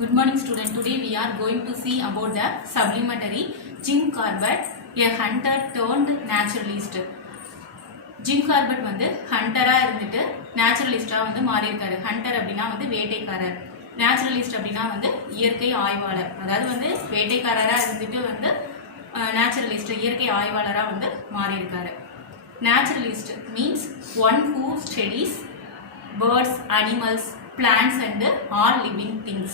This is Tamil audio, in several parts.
Good morning student. Today we are going to see about the supplementary Jim Corbett, a hunter turned naturalist. Jim Corbett வந்து ஹண்டரா இருந்துட்டு நேச்சுரலிஸ்டா வந்து மாறி இருக்காரு. ஹண்டர் அப்படின்னா வந்து வேட்டைக்காரர், நேச்சுரலிஸ்ட் அப்படின்னா வந்து இயற்கை ஆய்வாளர். அதாவது வந்து வேட்டைக்காரரா இருந்துட்டு வந்து நேச்சுரலிஸ்ட் இயற்கை ஆய்வாளரா வந்து மாறி இருக்காரு. Naturalist means one who studies birds, animals, plants and all living things.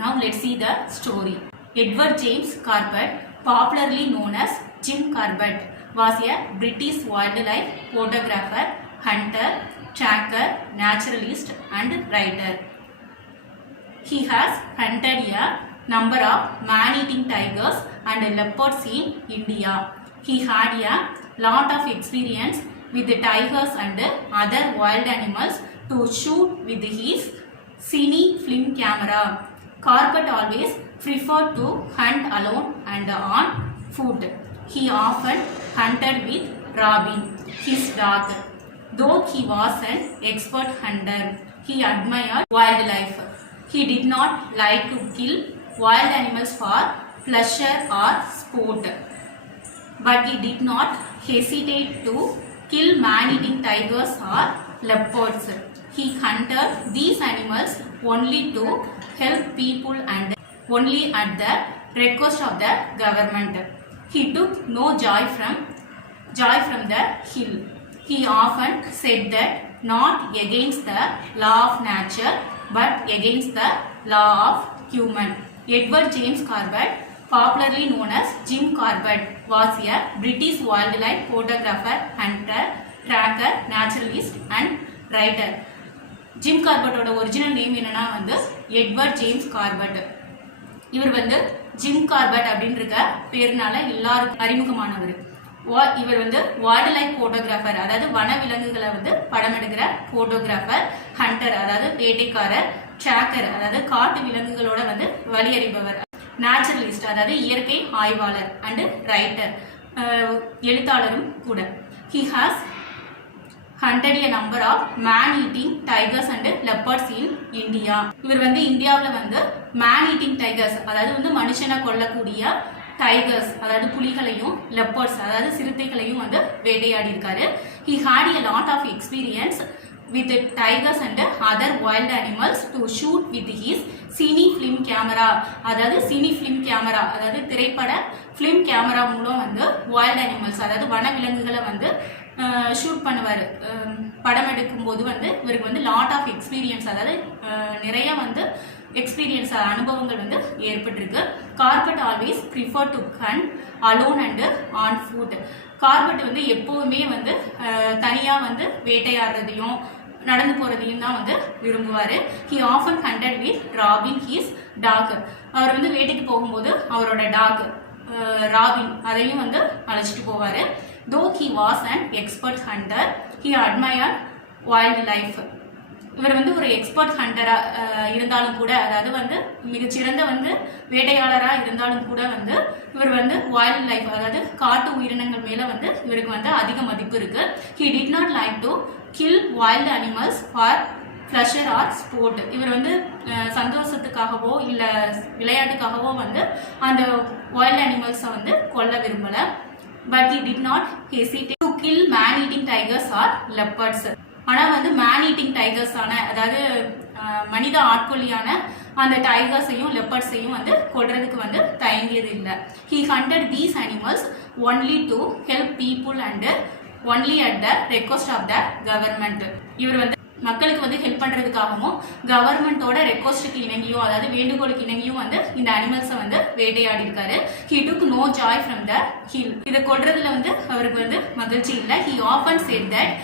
Now let's see the story. Edward James Corbett, popularly known as Jim Corbett, was a British wildlife photographer, hunter, tracker, naturalist and writer. He has hunted a number of man-eating tigers and leopards in India. He had a lot of experience with the tigers and other wild animals to shoot with his cine film camera. Corbett always preferred to hunt alone and on foot. He often hunted with Robin, his dog. Though he was an expert hunter, he admired wildlife. He did not like to kill wild animals for pleasure or sport, but he did not hesitate to kill man-eating tigers or leopards. He hunted these animals only to help people and only at the request of the government. He took no joy from the hill. He often said that not against the law of nature but against the law of human. Edward James Corbett, popularly known as Jim Corbett, was a British wildlife photographer, hunter, tracker, naturalist and writer. Jim கார்பட்டோட ஒரிஜினல் நேம் என்னன்னா வந்து எட்வர்ட் ஜேம்ஸ் கார்பட். இவர் வந்து ஜிம் கார்பட் அப்படின்ற பேர்னால எல்லாருக்கும் அறிமுகமானவர். இவர் வந்து வைல்ட் லைஃப் போட்டோகிராஃபர், அதாவது வன விலங்குகளை வந்து படம் எடுக்கிற போட்டோகிராஃபர், ஹண்டர் அதாவது வேட்டைக்காரர், ட்ராக்கர் அதாவது காட்டு விலங்குகளோட வந்து வழியறிபவர், நேச்சுரலிஸ்ட் அதாவது இயற்கை ஆய்வாளர் அண்ட் ரைட்டர் எழுத்தாளரும் கூட. He has hunted a number of man-eating tigers and leopards in India. இவர் வந்து இந்தியாவில் வந்து man-eating tigers அதாவது வந்து மனுஷனை கொல்லக்கூடிய டைகர்ஸ் அதாவது புலிகளையும் leopards அதாவது சிறுத்தைகளையும் வந்து வேட்டையாடி இருக்காரு. He had a lot of experience with the tigers and other wild animals to shoot with his cine film camera. அதாவது cine film camera அதாவது திரைப்பட film camera மூலம் வந்து wild animals அதாவது வன விலங்குகளை வந்து ஷூட் பண்ணுவார். படம் எடுக்கும் போது வந்து இவருக்கு வந்து லாட் ஆஃப் எக்ஸ்பீரியன்ஸ் அதாவது நிறைய வந்து எக்ஸ்பீரியன்ஸ் அனுபவங்கள் வந்து ஏற்பட்டிருக்கு. Corbett always prefer to hunt alone and on foot. Corbett வந்து எப்போவுமே வந்து தனியாக வந்து வேட்டையாடுறதையும் நடந்து போகிறதையும் தான் வந்து விரும்புவார். He often hunted with Robin his dog. அவர் வந்து வேட்டைக்கு போகும்போது அவரோட டாக் ராபின் அதையும் வந்து அழைச்சிட்டு போவார். Though he was an expert hunter, he admired wildlife. இவர் வந்து ஒரு எக்ஸ்பர்ட் ஹண்டரா இருந்தாலும் கூட அதாவது வந்து மிகச்சிறந்த வந்து வேட்டையாளராக இருந்தாலும் கூட வந்து இவர் வந்து வைல்ட் லைஃப் அதாவது காட்டு உயிரினங்கள் மேலே வந்து இவருக்கு வந்து அதிக மதிப்பு இருக்கு. He did not like to kill wild animals for pleasure or sport. இவர் வந்து சந்தோஷத்துக்காகவோ இல்லை விளையாட்டுக்காகவோ வந்து அந்த வைல்ட் அனிமல்ஸை வந்து கொல்ல விரும்பலை. But he did not hesitate to kill man-eating tigers or leopards. ஆனால் வந்து man-eating tigers ஆன அதாவது மனித ஆட்கொல்லியான அந்த டைகர்ஸையும் லெப்பர்ட்ஸையும் வந்து கொல்றதுக்கு வந்து தயங்கியது இல்லை. He hunted these animals only to help people and only at the request of the government. இவர் வந்து மக்களுக்கு வந்து ஹெல்ப் பண்ணுறதுக்காகவும் கவர்மெண்ட்டோட ரெக்வஸ்ட்டுக்கு இணங்கியும் அதாவது வேண்டுகோளுக்கு இணங்கியும் வந்து இந்த அனிமல்ஸை வந்து வேட்டையாடி இருக்காரு. He took no joy from the kill. இதை கொல்றதுல வந்து அவருக்கு வந்து மகிழ்ச்சி இல்லை. He often said that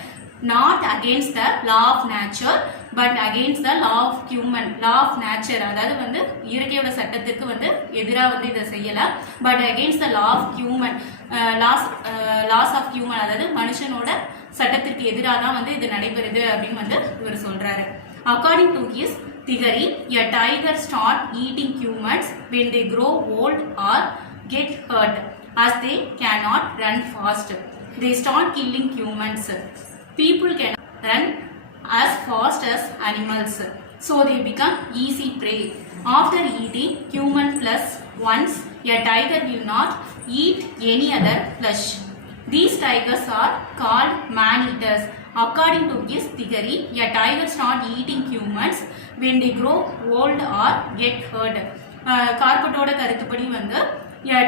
not against the law of nature but against the law of human. Law of nature அதாவது வந்து இயற்கையோட சட்டத்துக்கு வந்து எதிராக வந்து இதை செய்யலாம். But against the law of human laws of human அதாவது மனுஷனோட சட்டத்திற்கு எதிராக தான் வந்து இது நடைபெறுது அப்படின்னு வந்து இவர் சொல்றாரு. According to his theory, a tiger start eating humans when they grow old or get hurt, as they cannot run fast. They start killing humans. People can run as fast as animals. So they become easy prey. After eating human flesh once, a tiger will not eat any other flesh. These tigers are called man-eaters. According to this theory, a tiger start eating humans when they grow old or get hurt. கார்பட்டோட கருத்துப்படி வந்து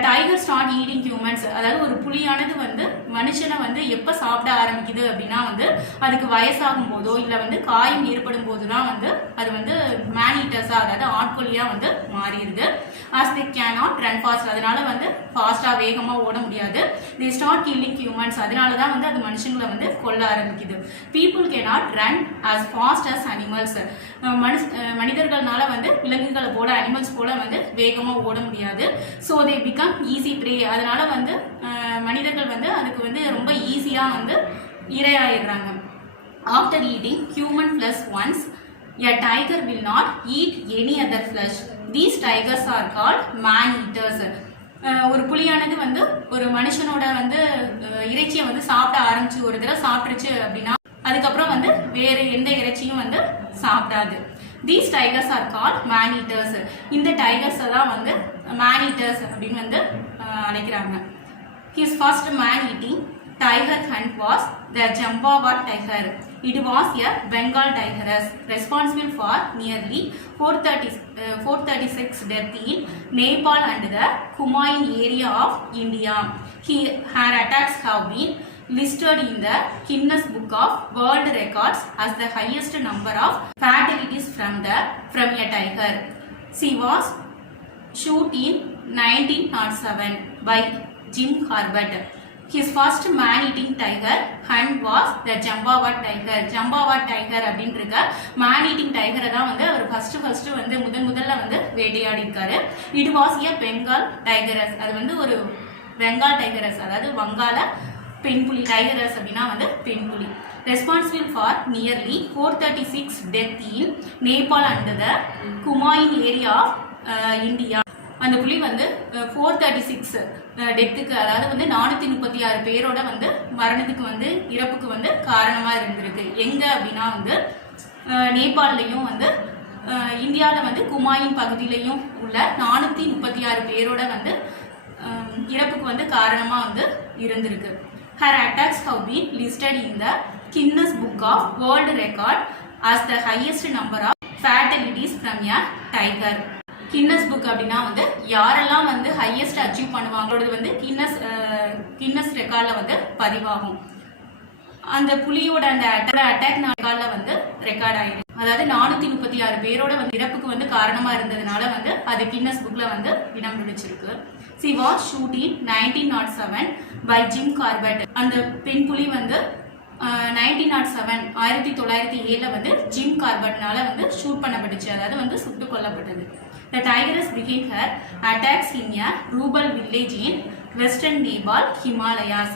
டைகர் ஸ்டார்ட் ஈட்டிங் ஹியூமன்ஸ், அதாவது ஒரு புலியானது வந்து மனுஷனை வந்து எப்போ சாப்பிட ஆரம்பிக்குது அப்படின்னா வந்து அதுக்கு வயசாகும் போதோ இல்லை வந்து காயம் ஏற்படும் போது தான் வந்து அது வந்து மேன் ஈட்டர்ஸா, அதாவது ஆட்கொல்லியா வந்து மாறிடுது. As they can not run fast, அதனால வந்து ஃபாஸ்ட்டாக வேகமாக ஓட முடியாது. தே ஸ்டார்ட் கில்லிங் ஹியூமன்ஸ், அதனால தான் வந்து அது மனுஷங்களை வந்து கொல்ல ஆரம்பிக்குது. People can not run as fast as animals, மனிதர்கள்னால வந்து விலங்குகளை போல அனிமல்ஸ் போல வந்து வேகமாக ஓட முடியாது. So they become easy prey, அதனால வந்து மனிதர்கள் வந்து அதுக்கு வந்து ரொம்ப ஈஸியாக வந்து இரையாயிடுறாங்க. After eating human flesh once, a tiger will not eat any other flesh. These tigers are called man eaters. ஒரு புலியானது வந்து ஒரு மனுஷனோட வந்து இறைச்சியை வந்து சாப்பிட ஆரம்பிச்சு ஒரு தடவை சாப்பிட்டுச்சு அப்படின்னா அதுக்கப்புறம் வந்து வேற எந்த இறைச்சியும் வந்து சாப்பிடாது. These tigers are called man eaters. இந்த டைகர்ஸை தான் வந்து man eaters அப்படின்னு வந்து அழைக்கிறாங்க. His first man eating tiger hunt was the Jambawat tiger. It was a Bengal tigress responsible for nearly 436 deaths in Nepal and the Kumaon area of India. Her attacks have been listed in the Guinness Book of World Records as the highest number of fatalities from a tiger. She was shot in 1907 by Jim Corbett. His first man-eating tiger hunt was the Jambawat tiger. Jambawat tiger அப்படின்ற man-eating tiger தான் வந்து அவர் ஃபர்ஸ்ட் வந்து முதல்ல வந்து வேட்டையாடி இருக்காரு. It was a Bengal tigress. அது வந்து ஒரு பெங்கால் டைகரஸ், அதாவது வங்காள பெண்புலி. டைகரஸ் அப்படின்னா வந்து பெண்புலி. Responsible for nearly 436 deaths in Nepal and the Kumaon area of India. அந்த புலி வந்து 436 டெத்துக்கு, அதாவது வந்து 436 பேரோட வந்து மரணத்துக்கு வந்து இறப்புக்கு வந்து காரணமாக இருந்திருக்கு. எங்கே அப்படின்னா வந்து நேபாளிலையும் வந்து இந்தியாவில் வந்து குமாயின் பகுதியிலையும் உள்ள 436 பேரோட வந்து இறப்புக்கு வந்து காரணமாக வந்து இருந்திருக்கு. Her attacks have been listed in the Guinness Book of World Record as the highest number of fatalities from a tiger. Guinness book அப்படின்னா வந்து யாரெல்லாம் வந்து ஹையஸ்ட் அச்சீவ் பண்ணுவாங்களோட வந்து கின்னஸ் ரெக்கார்டில் வந்து பதிவாகும். அந்த புலியோட அந்த அட்டாக் ரெக்கார்டில் வந்து ரெக்கார்ட் ஆயிடுது. அதாவது 436 பேரோட வந்து இறப்புக்கு வந்து காரணமாக இருந்ததுனால வந்து அது கின்னஸ் புக்கில் வந்து இடம் பிடிச்சிருக்கு. She was shot in 1907 by Jim Corbett. அந்த பெண் புலி வந்து 1907 வந்து ஜிம் கார்பட்னால வந்து ஷூட் பண்ணப்பட்டுச்சு, அதாவது வந்து சுட்டு கொல்லப்பட்டது. The tigress began her attacks in a rural village in western Nepal, Himalayas.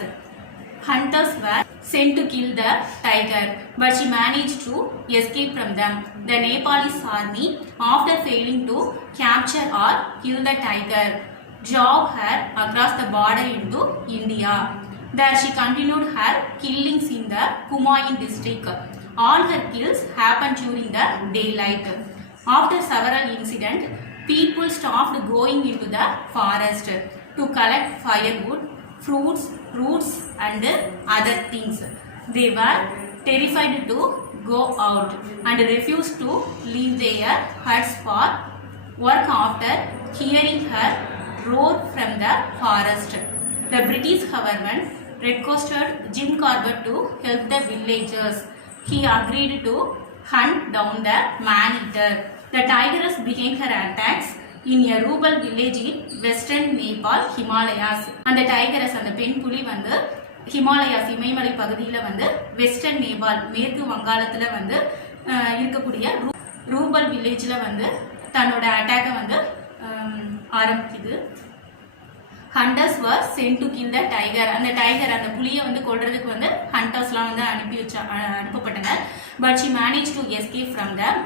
Hunters were sent to kill the tiger, but she managed to escape from them. The Nepalese army, after failing to capture or kill the tiger, drove her across the border into India. There she continued her killings in the Kumaon district. All her kills happened during the daylight. After several incidents, people stopped going into the forest to collect firewood, fruits, roots and other things. They were terrified to go out and refused to leave their huts for work after hearing her roar from the forest. The British government requested Jim Corbett to help the villagers. He agreed to hunt down the man-eater. The tigress began her attacks in a rural village in western Nepal, Himalayas. அந்த டைகரஸ் அந்த பெண் புலி வந்து ஹிமாலயாஸ் இமயமலை பகுதியில் வந்து வெஸ்டர்ன் நேபாள் மேற்கு வங்காளத்தில் வந்து இருக்கக்கூடிய ரூபல் வில்லேஜில் வந்து தன்னோட அட்டாக்கை வந்து ஆரம்பிக்குது. Hunters were sent to kill the tiger. அந்த டைகர் அந்த புலியை வந்து கொல்றதுக்கு வந்து ஹண்டர்ஸ்லாம் வந்து அனுப்பப்பட்டன. But she manage to escape from them.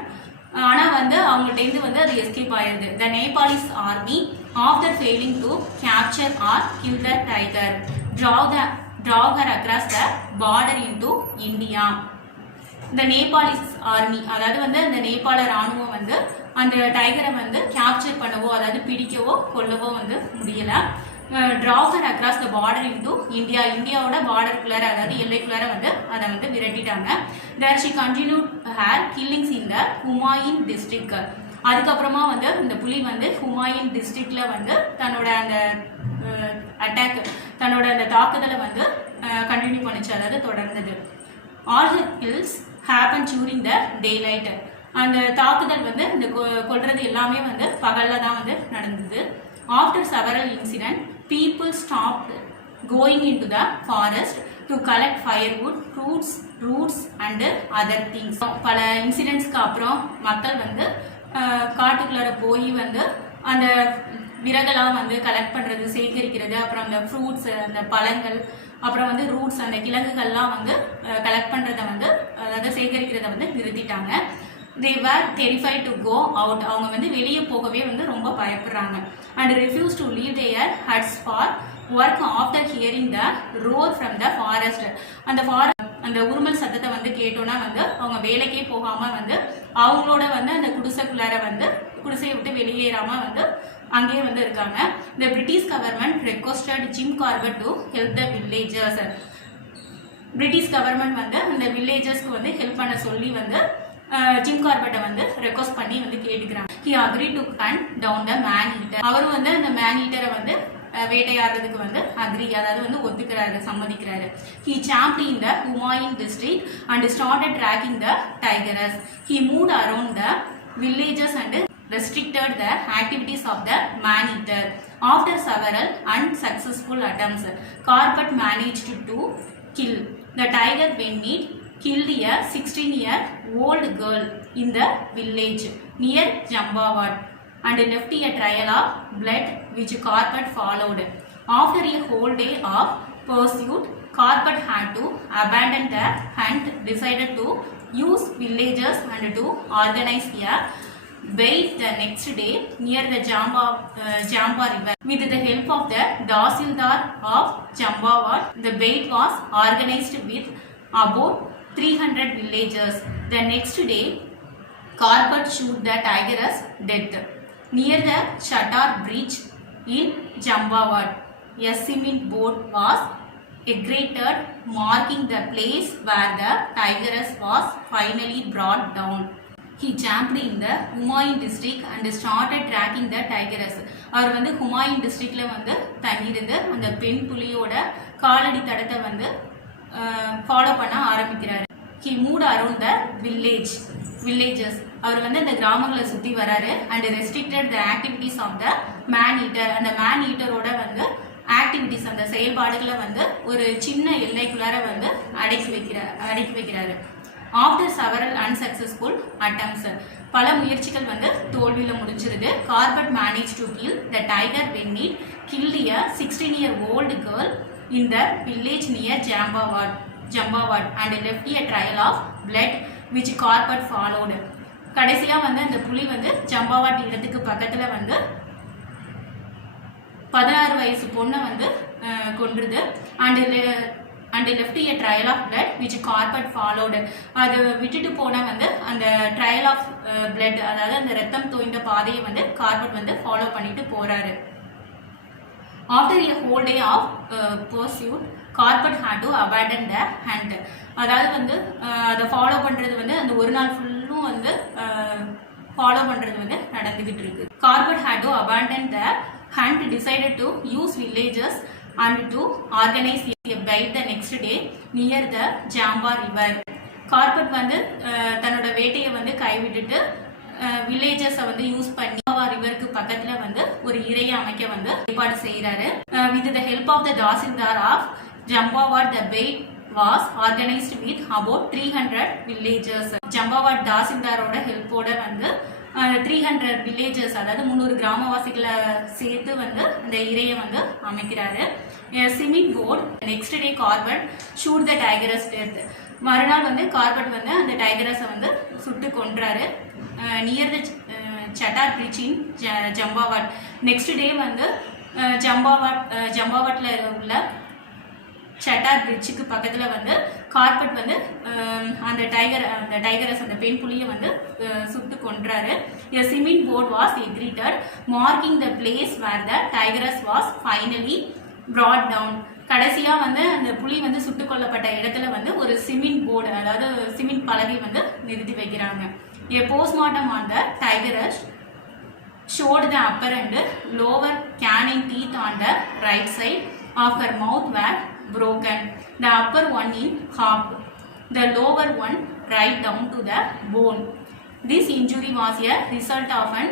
ஆனால் வந்து அவங்கள்டேருந்து வந்து அது எஸ்கேப் ஆயிடுது. The Nepalese army after failing to capture or kill the tiger drove her across the border into India. இந்த நேபாளிஸ் ஆர்மி, அதாவது வந்து அந்த நேபாள ராணுவம் வந்து அந்த டைகரை வந்து கேப்சர் பண்ணவோ, அதாவது பிடிக்கவோ கொல்லவோ வந்து முடியல. Drove her across the border into India, இந்தியாவோட பார்டருக்குள்ளார, அதாவது எல்லைக்குள்ளார வந்து அதை வந்து விரட்டிட்டாங்க. There she continued her killings in the Humayun district. அதுக்கப்புறமா வந்து இந்த புலி வந்து ஹுமாயூன் டிஸ்ட்ரிக்ட்ல வந்து தன்னோட அந்த அட்டாக், தன்னோட அந்த தாக்குதலை வந்து கண்டினியூ பண்ணிச்சு, அதாவது தொடர்ந்தது. All the kills happen during the daylight. அந்த தாக்குதல் வந்து இந்த கொல்றது எல்லாமே வந்து பகல்ல தான் வந்து நடந்தது. After several incident people stopped going in to the forest to collect firewood, fruits, roots and other things. பல இன்சிடென்ட்ஸ்க்கு அப்புறம் மக்கள் வந்து காட்டுக்குள்ளார போய் வந்து அந்த விறகெல்லாம் வந்து கலெக்ட் பண்ணுறது, சேகரிக்கிறது, அப்புறம் அந்த ஃப்ரூட்ஸ், அந்த பழங்கள், அப்புறம் வந்து ரூட்ஸ், அந்த கிழங்குகள்லாம் வந்து கலெக்ட் பண்ணுறதை வந்து, அதாவது சேகரிக்கிறத வந்து நிறுத்திட்டாங்க. they were terrified to go out. அவங்க வந்து வெளியே போகவே வந்து ரொம்ப பயப்படுறாங்க. and refused to leave their huts for work after hearing the roar from the forest. அந்த உருமல் சத்தத்தை வந்து கேட்டோன்னா வந்து அவங்க வேலைக்கே போகாம வந்து அவங்களோட வந்து அந்த குடிசைக்குள்ளார வந்து குடிசையை விட்டு வெளியேறாம வந்து அங்கேயே வந்து இருக்காங்க. the British government requested Jim Corbett to help the villagers. British government வந்து அந்த வில்லேஜர்ஸ்க்கு வந்து ஹெல்ப் பண்ண சொல்லி வந்து ஜிம் கார்பெட்டை வந்து ரெக்வஸ்ட் பண்ணி வந்து கேட்டுக்கிறாங்க. He agree to cut down the man eater. அவரும் வந்து அந்த மேன் ஈட்டரை வந்து வேட்டையாடுறதுக்கு வந்து அக்ரி, அதாவது வந்து ஒத்துக்கிறாரு, சம்மதிக்கிறாரு. He camped in the Humayun district and started tracking the tigress. He moved around the villages and restricted the activities of the man-eater. After several unsuccessful attempts, Corbett managed to kill the tiger when it killed a 16-year-old girl in the village near Jambawat and left a trail of blood which Corbett followed. After a whole day of pursuit, Corbett had to abandon the hunt, decided to use villagers and to organize a bait the next day near the Jamba river. With the help of the Tahsildar of Jambawat, the bait was organized with about 300 villagers. The next day, Corbett shot the tiger's death near the Shutter Bridge in Jambawat. A cement board was erected marking the place where the tigress was finally brought down. He jumped in the Humayun district and started tracking the tigress. அவர் வந்து ஹுமாயூன் டிஸ்ட்ரிக்ட்ல வந்து தங்கியிருந்து அந்த பெண் புலியோட காலடி தடத்தை வந்து ஃபாலோ பண்ண ஆரம்பிக்கிறாரு. He moved around the villages. அவர் வந்து அந்த கிராமங்களை சுற்றி வராரு and restricted the activities of the man eater. அந்த மேன் ஈட்டரோட வந்து ஆக்டிவிட்டிஸ், அந்த செயல்பாடுகளை வந்து ஒரு சின்ன எல்லைக்குள்ளார வந்து அடக்கி வைக்கிறாரு. ஆஃப்டர் செவரல் அன்சக்சஸ்ஃபுல் அட்டம்ப்ஸ், பல முயற்சிகள் வந்து தோல்வியில் முடிஞ்சிருது. Corbett manage to kill the tiger when it killed a 16-year-old girl in the village near Jambawat and left a trail of blood which Corbett followed. கடைசியாக வந்து அந்த புலி வந்து ஜம்பாவாட் இடத்துக்கு பக்கத்தில் வந்து 16 வயசு பொண்ணை வந்து கொன்றுது. and left a trail of blood which Corbett followed. அது விட்டுட்டு போன வந்து அந்த trail of blood, அதாவது அந்த ரத்தம் தோய்ந்த பாதையை வந்து கார்பெட் வந்து ஃபாலோ பண்ணிட்டு போறாரு. After a whole day of pursuit, Corbett had to abandon the hunt. அதாவது வந்து அதை ஃபாலோ பண்றது வந்து அந்த ஒரு நாள் ஃபுல்லும் வந்து ஃபாலோ பண்றது வந்து நடந்துகிட்டு இருக்கு. Corbett had to abandon the hunt, decided to use villagers and to organize a bait the next day near the Jamba river. Corbett வந்து தன்னோட வேட்டையை வந்து கைவிட்டுட்டு வில்லேஜஸை வந்து யூஸ் பண்ணி ஜம்பாவா ரிவருக்கு பக்கத்துல வந்து ஒரு இறையை அமைக்க வந்து ஏற்பாடு செய்யறாரு. With the help of the Tahsildar of Jambawat, the bait was organized with about 300 villagers. ஜம்பாவாட் தாசில்தாரோட ஹெல்ப்போட வந்து 300 வில்லேஜஸ், அதாவது 300 கிராமவாசிகளை சேர்த்து வந்து அந்த இறையை வந்து அமைக்கிறாரு. சிமிட் போர்ட் next day Corbett shot the tigress death. மறுநாள் வந்து கார்பெட் வந்து அந்த டைகரஸை வந்து சுட்டு கொன்றாரு near the Chataar bridge in Champawat. Next day வந்து ஜம்பாவாட்ல உள்ள ஷட்டார் பிரிட்ஜுக்கு பக்கத்தில் வந்து கார்பெட் வந்து அந்த டைகரஸ் அந்த பெண் புலியை வந்து சுட்டு கொன்றாரு. A cement board was erected marking the place where the tigress was finally brought down. கடைசியா வந்து அந்த புலி வந்து சுட்டு கொல்லப்பட்ட இடத்துல வந்து ஒரு சிமெண்ட் போர்டு, அதாவது சிமெண்ட் பலகை வந்து நிறுத்தி வைக்கிறாங்க. A postmortem on the tigress showed the upper and lower canine teeth on the right side of her mouth were broken. The upper one in half, the lower one right down to the bone. This injury was a result of an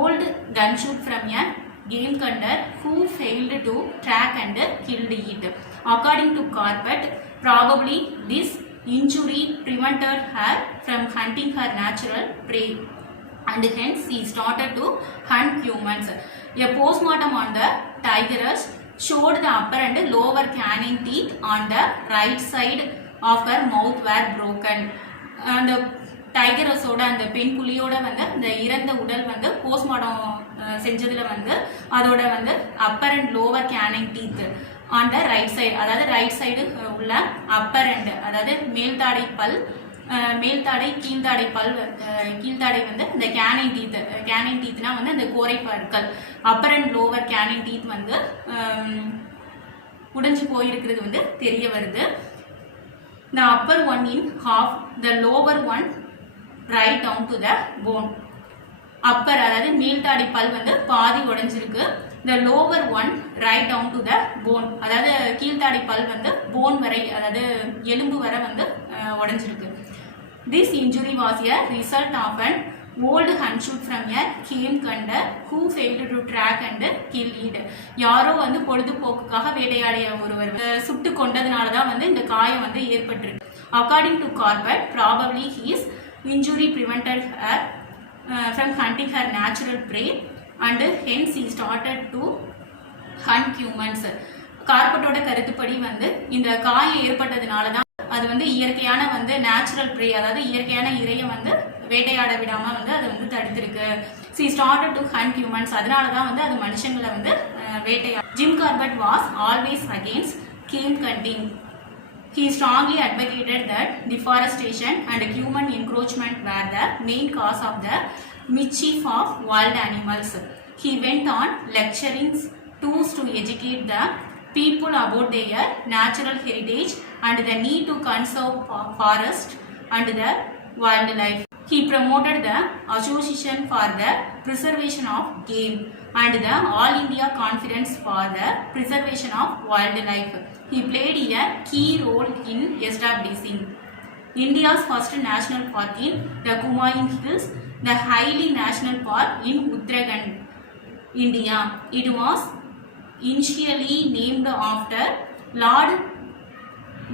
old gunshot from a game hunter who failed to track and killed it. According to Corbett, probably this injury prevented her from hunting her natural prey, and hence she started to hunt humans. A postmortem on the tigress showed the upper and lower canine teeth on the right side of her mouth were broken. அந்த டைகரஸோட அந்த பெண் புலியோட வந்து அந்த இறந்த உடல் வந்து போஸ்ட்மார்டம் செஞ்சதுல வந்து அதோட வந்து upper and lower Canning teeth on the right side, அதாவது ரைட் சைடு உள்ள அப்பர் அண்ட் அதாவது மேல்தாடை பல், மேல்தாடை கீழ்தாடை பல், கீழ்தாடை வந்து இந்த கேனிங் டீத்னா வந்து அந்த கோரை பற்கள், upper and lower Canning teeth வந்து உடைஞ்சு போயிருக்கிறது வந்து தெரிய வருது. The upper one in half, the lower one right down to the bone. upper அதாவது மேல்தாடை பல் வந்து பாதி உடைஞ்சிருக்கு. the lower one right down to the bone, அதாவது கீழ்தாடை பல் வந்து போன் வரை, அதாவது எலும்பு வரை வந்து உடைஞ்சிருக்கு. This injury was a result of an old gunshot from a game hunter who failed to track and kill it. யாரோ வந்து பொழுதுபோக்குக்காக வேட்டையாடிய ஒருவர் சுட்டு கொண்டதுனால தான் வந்து இந்த காயம் வந்து ஏற்பட்டிருக்கு. According to Corbett, probably his injury prevented her from hunting her natural prey, and hence he started to hunt humans. கார்பட்டோட கருத்துப்படி வந்து இந்த காயம் ஏற்பட்டதுனால தான் அது வந்து இயற்கையான வந்து நேச்சுரல் ப்ரே, அதாவது இயற்கையான இரையை வந்து வேட்டையாட விடாம வந்து அது வந்து தடுத்திருக்கு. she started to hunt humans, அதனால தான் வந்து அது மனுஷங்களை வந்து வேட்டையாட. Jim Corbett was always against game hunting. He strongly advocated that deforestation and human encroachment were the main cause of the mischief of wild animals. He went on lecturing tours to educate the people about their natural heritage and the need to conserve forest and the wildlife. He promoted the Association for the Preservation of Game and the All India Conference for the Preservation of Wildlife. He played a key role in establishing India's first national park in the Kumayin Hills, the Hailey National Park in Uttarakhand, India. It was initially named after Lord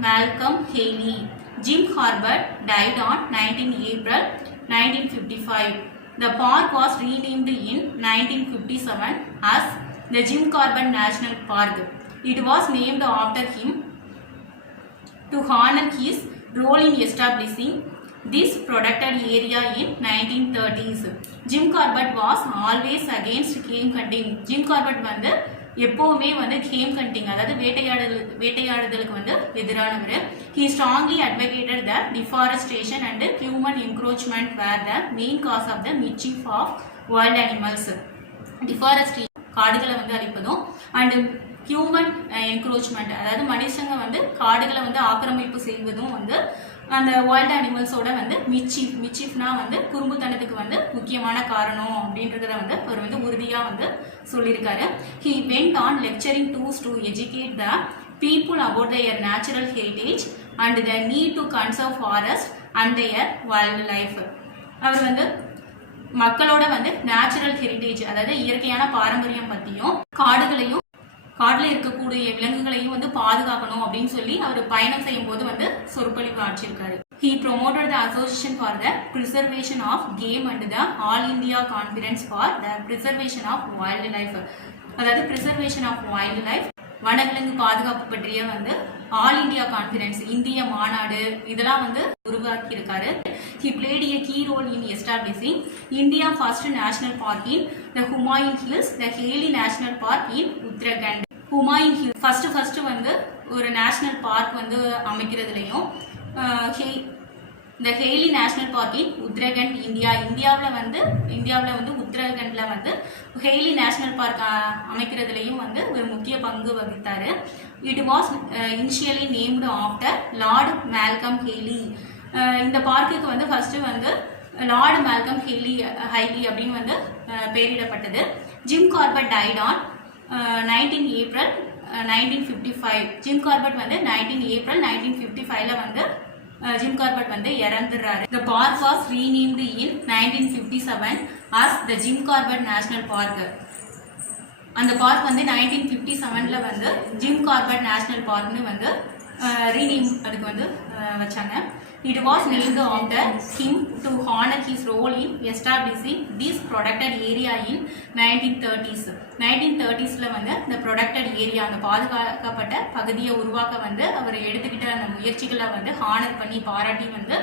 Malcolm Haley. Jim Corbett died on 19 April 1955. The park was renamed in 1957 as the Jim Corbett National Park. It was named after him to honor his role in establishing this protected area in 1930s. Jim Corbett was always against game hunting. Jim Corbett வந்து எப்பவுமே வந்து கேம் ஹண்டிங், அதாவது வேட்டையாடுதலுக்கு வந்து எதிரானவர். He strongly advocated the deforestation and human encroachment were the main cause of the mischief of wild animals. Deforestation காடுகளை வந்து அழிப்பதும் and ஹியூமன் என்க்ரோச்மெண்ட், அதாவது மனுஷங்க வந்து காடுகளை வந்து ஆக்கிரமிப்பு செய்வதும் வந்து அந்த வைல்ட் அனிமல்ஸோட வந்து மிச்சீஃப்னா வந்து குறும்புத்தனத்துக்கு வந்து முக்கியமான காரணம் அப்படின்றத வந்து அவர் வந்து உறுதியாக வந்து சொல்லியிருக்காரு. He went on lecturing tours to educate the people about their natural heritage and the need to conserve forest and their wildlife. அவர் வந்து மக்களோட வந்து நேச்சுரல் ஹெரிட்டேஜ், அதாவது இயற்கையான பாரம்பரியம் பற்றியும் காடுகளையும் காட்டில் இருக்கக்கூடிய விலங்குகளையும் வந்து பாதுகாக்கணும் அப்படின்னு சொல்லி அவர் பயணம் செய்யும் போது வந்து சொற்பொழிவு ஆற்றியிருக்காரு. He promoted the Association for the Preservation of Game and the All India Conference for the Preservation of Wildlife. அதாவது Preservation of Wildlife, வனவிலங்கு பாதுகாப்பு பற்றிய வந்து ஆல் இந்தியா கான்ஃபரன்ஸ், இந்திய மாநாடு, இதெல்லாம் வந்து உருவாக்கி இருக்காரு. He played a key role in establishing India first national park in the Humayun Hills, the Hailey National Park in Uttarakhand. Humayun hill first வந்து ஒரு நேஷ்னல் பார்க் வந்து அமைக்கிறதுலையும் இந்த Hailey national park in Uttarakhand இந்தியாவில் வந்து உத்தரகண்டில் வந்து ஹெய்லி நேஷ்னல் பார்க் அமைக்கிறதுலையும் வந்து ஒரு முக்கிய பங்கு வகித்தார். It was initially named after Lord Malcolm Hailey. இந்த பார்க்குக்கு வந்து ஃபர்ஸ்ட் வந்து லார்ட் மேல்கம் ஹெய்லி அப்படின்னு வந்து பெயரிடப்பட்டது. Jim Corbett tight on 19 April 1955. Jim Corbett வந்து 19 ஏப்ரல் 1955ல வந்து ஜிம் கார்பெட் வந்து இறந்துடுறாரு. The park was renamed in 1957 as the Jim Corbett National Park. அந்த பார்க் வந்து 1957ல வந்து ஜிம் கார்பெட் நேஷனல் பார்க்னு வந்து ரீநேம் அதுக்கு வந்து வச்சாங்க. It was named after him to honor his role in establishing this protected area in 1930s. 1930sல வந்து இந்த protected area அந்த பாதுகாக்கப்பட்ட பகுதியை உருவாக்க வந்து அவர் எடுத்துக்கிட்ட அந்த முயற்சிகளை வந்து ஹானர் பண்ணி பாராட்டி வந்து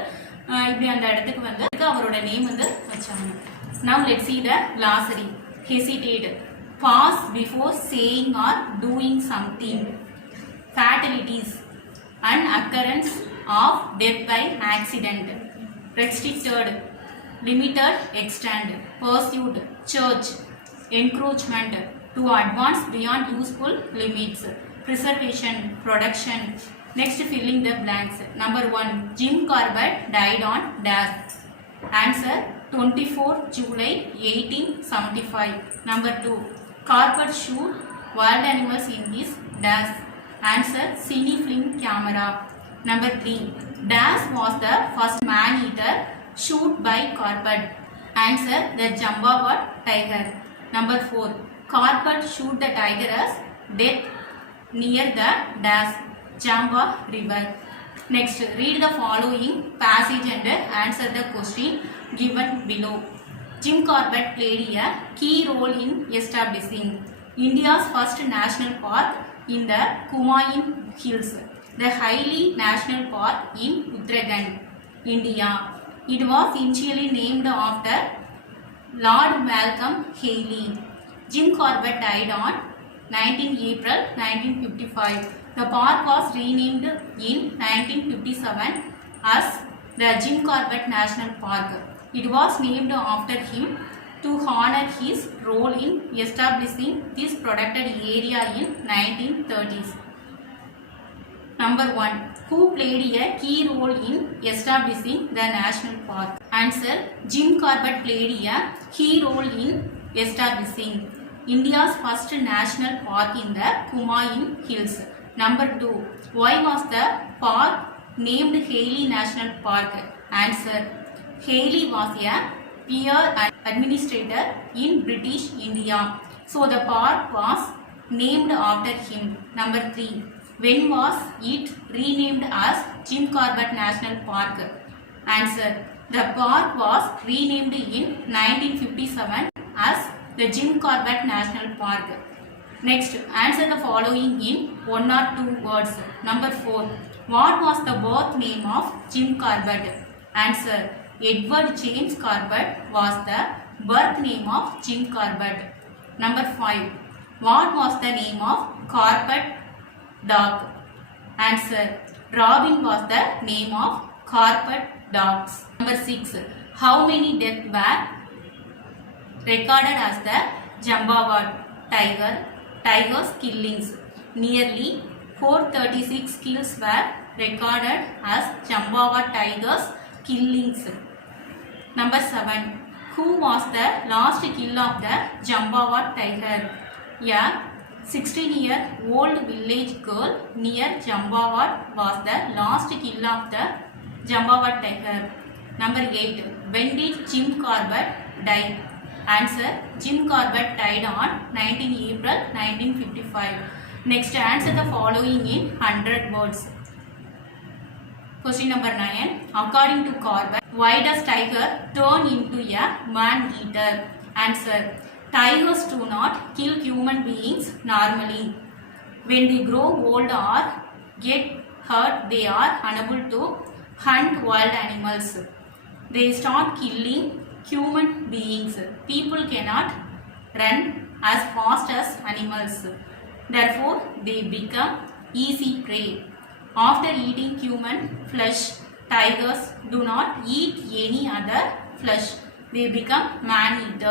இப்படி அந்த இடத்துக்கு வந்து அவரோட நேம் வந்து வச்சாங்க. Now let's see the glossary. Hesitate, pause before saying or doing something. Fatalities, an occurrence of death by accident. Restricted, limited extent. Pursuit, church, encroachment, to advance beyond useful limits. Preservation, production. Next, filling the blanks. Number 1, Jim Corbett died on dash. Answer, 24 July 1875. Number 2, Corbett shoot wild animals in his dash. Answer, cine film camera. Number 3, dash was the first man-eater shoot by Corbett. Answer, the Jambavat tiger. Number 4, Corbett shoot the tiger as death near the dash Jamba river. Next, read the following passage and answer the question given below. Jim Corbett played a key role in establishing India's first national park in the Kumaon Hills, the Hailey National Park in Uttarakhand, India. It was initially named after Lord Malcolm Haley. Jim Corbett died on 19 April 1955. The park was renamed in 1957 as the Jim Corbett National Park. It was named after him to honor his role in establishing this protected area in 1930s. Number 1, who played a key role in establishing the national park? Answer, Jim Corbett played a key role in establishing India's first national park in the Kumaon Hills. Number 2, why was the park named Hailey National Park? Answer, Hailey was a peer administrator in British India, so the park was named after him. Number 3, when was it renamed as Jim Corbett National Park? Answer, the park was renamed in 1957 as the Jim Corbett National Park. Next, answer the following in 1 or 2 words. Number 4, what was the birth name of Jim Corbett? Answer, Edward James Corbett was the birth name of Jim Corbett. Number 5, what was the name of Corbett dog? Answer, Robin was the name of Corbett dogs. Number 6, how many deaths were recorded as the Jambavat tiger's killings? Nearly 436 kills were recorded as Jambavat tiger's killings. Number 7, who was the last kill of the Jambavat tiger? A 16-year-old village girl near Jambavat was the last kill of the Jambavat tiger. Number 8, when did Jim Corbett die? Answer, Jim Corbett died on 19 April 1955. Next, answer the following in 100 words. Question number 9, according to Corbett, why does tiger turn into a man-eater? Answer, tigers do not kill human beings normally. When they grow old or get hurt, they are unable to hunt wild animals. They start killing human beings. People cannot run as fast as animals. Therefore, they become easy prey. After eating human flesh, tigers do not eat any other flesh. They become man-eaters.